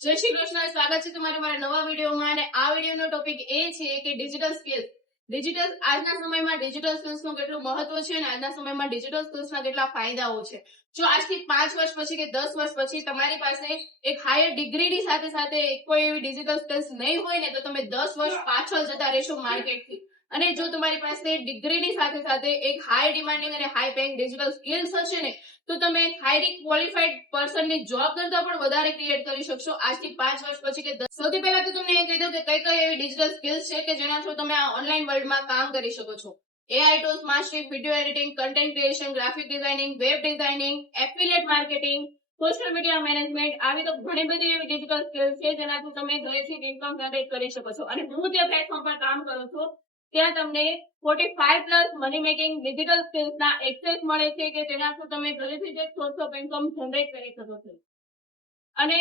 જય શ્રી કૃષ્ણ. સ્વાગત છે તમારું મારા નવા વિડીયોમાં. અને આ વિડીયોનો ટોપિક એ છે કે ડિજિટલ સ્કિલ્સ. આજના સમયમાં ડિજિટલ સ્કિલ્સનું કેટલું મહત્વ છે અને આજના સમયમાં ડિજિટલ સ્કિલ્સના કેટલા ફાયદાઓ છે. જો આજથી 5 વર્ષ પછી કે 10 વર્ષ પછી તમારી પાસે એક હાયર ડિગ્રીની સાથે સાથે કોઈ એવી ડિજિટલ સ્કિલ્સ નહીં હોય ને, તો તમે 10 વર્ષ પાછળ જતા રહેશો માર્કેટથી. અને જો તમારી પાસે ડિગ્રીની સાથે સાથે એક હાઈ ડિમાન્ડિંગ અને હાઈ પેઇંગ ડિજિટલ સ્કિલ્સ હશે ને, તો તમે એક હાઈલી ક્વોલિફાઈડ પર્સનની જોબ કરતા પણ વધારે ક્રિએટ કરી શકશો આજથી 5 વર્ષ પછી કે 10. સૌથી પહેલા તો તમને એ કહી દઉં કે કઈ કઈ એવી ડિજિટલ સ્કિલ્સ છે કે જેના થ્રુ તમે આ ઓનલાઈન વર્લ્ડમાં કામ કરી શકો છો. AI tools mastery, video editing, content creation, graphic designing, web designing, affiliate marketing, social media management. આવી તો ઘણી બધી એવી ડિજિટલ સ્કિલ્સ છે જેનાથી તમે ઘરેથી ઇન્કમ જનરેટ કરી શકો છો. અને હું જે પ્લેટફોર્મ પર કામ કરું છું ત્યાં તમને 45 પ્લસ મની મેકિંગ ડિજિટલ સ્કિલ્સના એક્સેસ મળે છે કે જેનાથી તમે ઘરેથી જ સોર્સ ઓફ ઇન્કમ જનરેટ કરી શકો છો. અને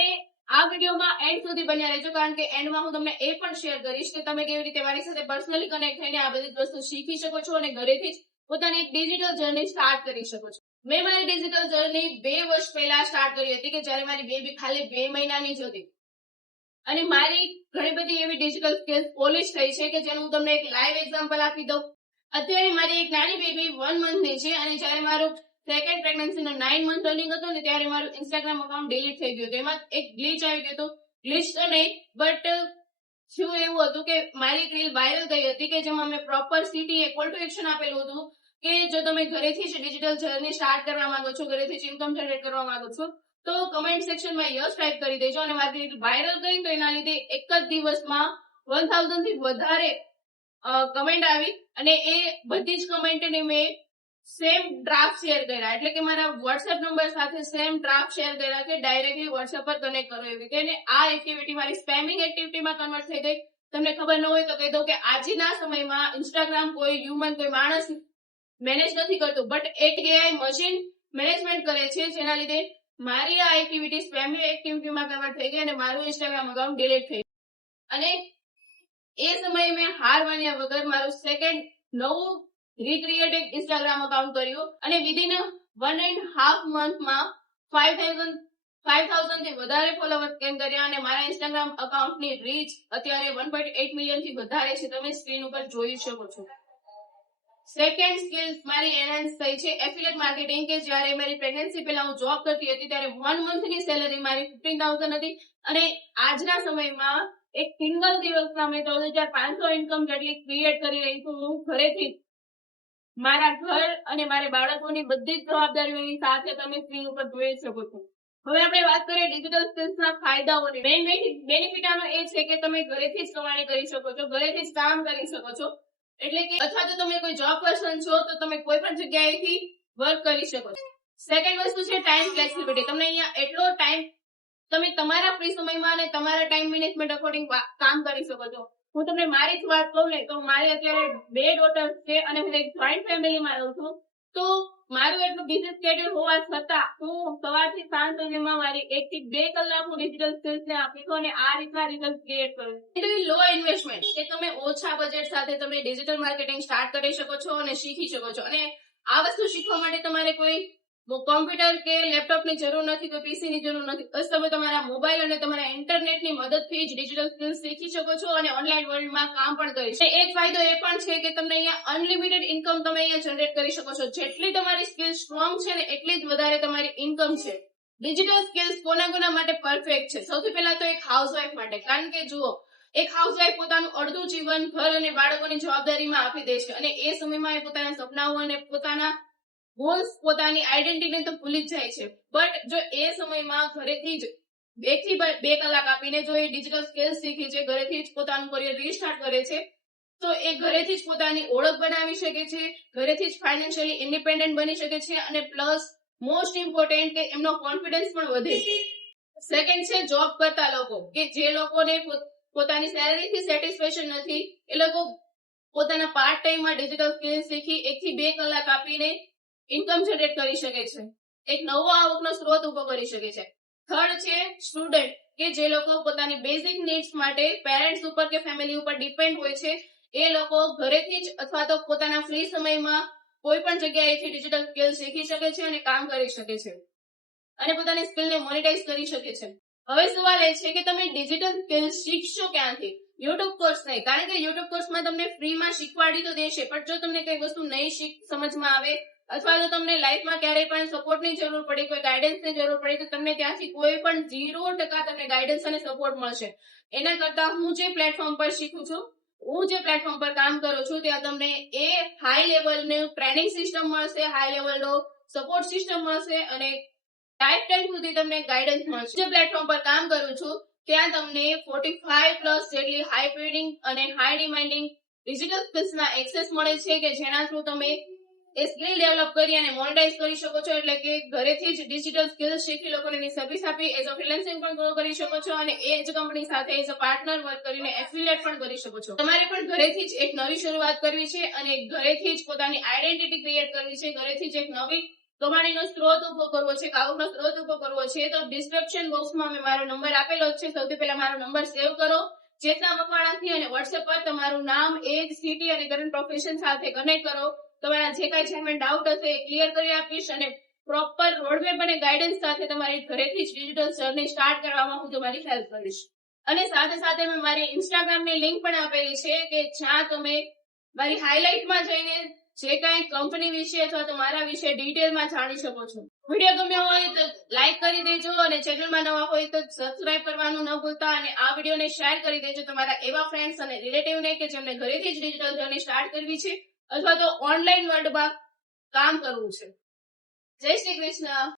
આ વિડીયોમાં એન્ડ સુધી બન્યા રહેજો, કારણ કે એન્ડમાં હું તમને એ પણ શેર કરીશ કે તમે કેવી રીતે મારી સાથે પર્સનલી કનેક્ટ થઈને આ બધી વસ્તુ શીખી શકો છો અને ઘરેથી જ પોતાની એક ડિજિટલ જર્ની સ્ટાર્ટ કરી શકો છો. મેં મારી ડિજિટલ જર્ની 2 વર્ષ પહેલા સ્ટાર્ટ કરી હતી કે જ્યારે મારી બેબી ખાલી 2 મહિનાની જ હતી. અને મારી ઘણી બધી એવી ડિજિટલ સ્કિલ્સ પોલિશ થઈ છે કે જેનું હું તમને એક લાઈવ એક્ઝામ્પલ આપી દઉં. અત્યારે મારી એક નાની બેબી 1 મંથની છે અને જ્યારે મારું સેકન્ડ પ્રેગ્નન્સીનો 9 મંથ રનિંગ હતો ને, ત્યારે મારું ઇન્સ્ટાગ્રામ અકાઉન્ટ ડિલીટ થઈ ગયું હતું. એમાં એક ગ્લિચ આવી ગયું હતું. ગ્લિચ તો નહીં, બટ શું એવું હતું કે મારી રીલ વાયરલ થઈ હતી કે જેમાં મેં proper CT call to action આપેલું હતું કે જો તમે ઘરેથી જ ડિજિટલ જર્ની સ્ટાર્ટ કરવા માંગો છો, ઘરેથી જ ઇન્કમ જનરેટ કરવા માંગો છો, તો કમેન્ટ સેક્શનમાં યસ ટાઈપ કરી દેજો. અને મારી રીલ વાયરલ ગઈ તો એના લીધે એક જ દિવસમાં 1000 થી વધારે કમેન્ટ આવી અને એ બધી જ કમેન્ટને મેં સેમ ડ્રાફ્ટ શેર કર્યા. એટલે કે મારા વોટ્સએપ નંબર સાથે સેમ ડ્રાફ્ટ શેર કર્યા કે ડાયરેક્ટલી વોટ્સએપ પર કનેક્ટ કરો એવી રીતે. અને આ એક્ટિવિટી મારી સ્પેમિંગ એક્ટિવિટીમાં કન્વર્ટ થઈ ગઈ. તમને ખબર ન હોય તો કહી દઉં કે આજના સમયમાં ઇન્સ્ટાગ્રામ કોઈ હ્યુમન, કોઈ માણસ મેનેજ નથી કરતું, બટ એક AI મશીન મેનેજમેન્ટ કરે છે, જેના લીધે મારી આ એક્ટિવિટી સ્પેમિંગ એક્ટિવિટીમાં કન્વર્ટ થઈ ગઈ અને મારું ઇન્સ્ટાગ્રામ અકાઉન્ટ ડિલીટ થઈ ગયું. અને એ સમયે મેં હાર માન્યા વગર મારું સેકન્ડ નવું રીક્રિએટેડ ઇન્સ્ટાગ્રામ અકાઉન્ટ કર્યું અને વિધિન 1.5 મંથમાં 5000 થી વધારે ફોલોવર્સ ગેઇન કર્યા અને મારા ઇન્સ્ટાગ્રામ અકાઉન્ટની રીચ અત્યારે 1.8 મિલિયન થી વધારે છે. તમે સ્ક્રીન ઉપર જોઈ શકો છો. સેકન્ડ સ્કિલ્સ મારી એનહાન્સ થઈ છે એફિલિએટ માર્કેટિંગ, કે જ્યારે મારી પ્રેગ્નન્સી પહેલા હું જોબ કરતી હતી ત્યારે 1 મંથની સેલરી મારી 15000 હતી અને આજના સમયમાં એક સિંગલ દિવસમાં મેં 14500 ઇન્કમ જેટલી ક્રિએટ કરી રહી છું. હું ઘરેથી મારા ઘર અને મારા બાળકોની બધી જ જવાબદારીઓની સાથે તમે સ્ક્રીન ઉપર જોઈ શકો છો. હવે આપણે વાત કરીએ ડિજિટલ સ્કિલ્સના ફાયદાઓની. મેઇન બેનિફિટ આનો એ છે કે તમે ઘરેથી જ કમાણી કરી શકો છો, ઘરેથી જ કામ કરી શકો છો. એટલે કે અથવા તો તમે કોઈ જોબ પર્સન છો તો તમે કોઈ પણ જગ્યાએથી વર્ક કરી શકો છો. સેકન્ડ વસ્તુ છે ટાઈમ ફ્લેક્સિબિલિટી. તમને અહીંયા એટલો ટાઈમ તમે તમારા ફ્રી સમયમાં અને તમારા ટાઈમ મેનેજમેન્ટ અકોર્ડિંગ કામ કરી શકો છો. હું તમને મારી જ વાત કહું ને તો મારી અત્યારે 2 ડોટર્સ છે અને હું એક જોઈન્ટ ફેમિલીમાં રહું છું. તો મારું એટલું બિઝી સ્કેડ્યુલ હોવા છતાં હું સવારથી સાંજ સુધીમાં મારી 1 થી 2 કલાક હું ડિજિટલ સ્કિલ્સને આપી છું અને આ રીતના રિઝલ્ટ ક્રિએટ કરું છું. લો ઇન્વેસ્ટમેન્ટ કે તમે ઓછા બજેટ સાથે તમે ડિજિટલ માર્કેટિંગ સ્ટાર્ટ કરી શકો છો અને શીખી શકો છો. અને આ વસ્તુ શીખવા માટે તમારે કોઈ કોમ્પ્યુટર કે લેપટોપની જરૂર નથી, કોઈ પીસીની જરૂર નથી. બસ તમે તમારા મોબાઈલ અને તમારા ઇન્ટરનેટની મદદથી જ ડિજિટલ સ્કિલ્સ શીખી શકો છો અને ઓનલાઈન વર્લ્ડમાં કામ પણ કરી શકો. એક ફાયદો એ પણ છે કે તમને અહીંયા અનલિમિટેડ ઇન્કમ તમે અહીંયા જનરેટ કરી શકો છો. જેટલી તમારી સ્કિલ સ્ટ્રોંગ છે ને એટલી જ વધારે તમારી ઇન્કમ છે. ડિજિટલ સ્કિલ્સ કોના માટે પરફેક્ટ છે? સૌથી પહેલા તો એક હાઉસવાઈફ માટે, કારણ કે જુઓ, એક હાઉસવાઈફ પોતાનું અડધું જીવન ઘર અને બાળકોની જવાબદારીમાં આપી દે છે અને એ સમયમાં એ પોતાના સપનાઓ અને પોતાના ગોલ્સ, પોતાની આઈડેન્ટિટી તો ભૂલી જ જાય છે. બટ જો એ સમયમાં ઘરેથી જ 1 થી 2 કલાક આપીને જો એ ડિજિટલ સ્કિલ્સ શીખી છે, ઘરેથી જ પોતાનું કરિયર રીસ્ટાર્ટ કરે છે, તો એ ઘરેથી જ પોતાની ઓળખ બનાવી શકે છે, ઘરેથી જ ફાઇનાન્શિયલી ઇન્ડિપેન્ડન્ટ બની શકે છે અને પ્લસ મોસ્ટ ઇમ્પોર્ટન્ટ કે એમનો કોન્ફિડન્સ પણ વધે છે. સેકન્ડ છે જોબ કરતા લોકો, કે જે લોકોને પોતાની સેલેરીથી સેટિસ્ફેક્શન નથી, એ લોકો પોતાના પાર્ટ ટાઈમમાં ડિજિટલ સ્કિલ્સ શીખી 1 થી 2 કલાક આપીને ઇન્કમ જનરેટ કરી શકે છે, એક નવો આવકનો સ્ત્રોત ઉભો કરી શકે છે. થર્ડ છે સ્ટુડન્ટ, કે જે લોકો પોતાની બેઝિક નીડ્સ માટે પેરેન્ટ્સ ઉપર કે ફેમિલી ઉપર ડિપેન્ડ હોય છે. એ લોકો ઘરેથી જ અથવા તો પોતાના ફ્રી સમયમાં કોઈ પણ જગ્યાએથી ડિજિટલ સ્કિલ શીખી શકે છે અને કામ કરી શકે છે અને પોતાની સ્કિલને મોનેટાઇઝ કરી શકે છે. હવે સવાલ એ છે કે તમે ડિજિટલ સ્કિલ શીખશો ક્યાંથી? યુટ્યુબ કોર્સ નહીં, કારણ કે યુટ્યુબ કોર્સમાં તમને ફ્રીમાં શીખવાડી તો દેશે, પણ જો તમને કઈ વસ્તુ નહીં સમજમાં આવે અથવા તો તમને લાઈફમાં ક્યારેય પણ સપોર્ટની જરૂર પડી, કોઈ ગાઈડન્સની જરૂર પડી, તો તમને ત્યાંથી કોઈ પણ 0% તમને ગાઈડન્સ અને સપોર્ટ મળશે. એના કરતા હું જે પ્લેટફોર્મ પર શીખું છું, હું જે પ્લેટફોર્મ પર કામ કરું છું, ત્યાં તમને એ હાઈ લેવલનું ટ્રેનિંગ સિસ્ટમ મળશે, હાઈ લેવલનો સપોર્ટ સિસ્ટમ મળશે અને લાઈફ ટાઈમ સુધી તમને ગાઈડન્સ મળશે. જે પ્લેટફોર્મ પર કામ કરું છું ત્યાં તમને 45+ જેટલી હાઈ પેડિંગ અને હાઈ ડિમાન્ડિંગ ડિજિટલ સ્કિલ્સના એક્સેસ મળે છે કે જેના થ્રુ તમે એ સ્કિલ ડેવલપ કરી અને મોનેટાઇઝ કરી શકો છો. એટલે કે ઘરેથી જ ડિજિટલ સ્કિલ્સ શીખી લોકોને એની સર્વિસ આપી એઝ અ ફ્રીલાન્સિંગ પણ ગ્રો કરી શકો છો અને એ જ કંપની સાથે એઝ અ પાર્ટનર વર્ક કરીને એફિલિએટ પણ કરી શકો છો. તમારે પણ ઘરેથી જ એક નવી શરૂઆત કરવી છે અને ઘરેથી જ પોતાની આઈડેન્ટિટી ક્રિએટ કરવી છે, ઘરેથી જ એક નવી કમાણીનો સ્ત્રોત ઉભો કરવો છે, આવકનો સ્ત્રોત ઉભો કરવો છે, તો ડિસ્ક્રિપ્શન બોક્સમાં મેં મારો નંબર આપેલો છે. સૌથી પહેલા મારો નંબર સેવ કરો, ચેતના મકવાણાથી, અને વોટ્સએપ પર તમારું નામ, એજ, સિટી અને કરંટ પ્રોફેશન સાથે કનેક્ટ કરો. તમારા જે કાંઈ જેમાં ડાઉટ હશે એ ક્લિયર કરી આપીશ અને પ્રોપર રોડમેપ અને ગાઈડન્સ સાથે તમારી ઘરેથી જ ડિજિટલ જર્ની સ્ટાર્ટ કરવામાં હું તમારી હેલ્પ કરીશ. અને સાથે સાથે મેં મારી ઇન્સ્ટાગ્રામની લિંક પણ આપેલી છે કે જ્યાં તમે મારી હાઇલાઇટમાં જઈને જે કાંઈ કંપની વિશે અથવા તો મારા વિશે ડિટેલમાં જાણી શકો છો. વિડીયો ગમ્યો હોય તો લાઈક કરી દેજો અને ચેનલમાં નવા હોય તો સબસ્ક્રાઇબ કરવાનું ન ભૂલતા અને આ વિડીયોને શેર કરી દેજો તમારા એવા ફ્રેન્ડ્સ અને રિલેટિવને કે જેમને ઘરેથી જ ડિજિટલ જર્ની સ્ટાર્ટ કરવી છે અથવા તો ઓનલાઈન વર્લ્ડમાં કામ કરવું છે. જય શ્રી કૃષ્ણ.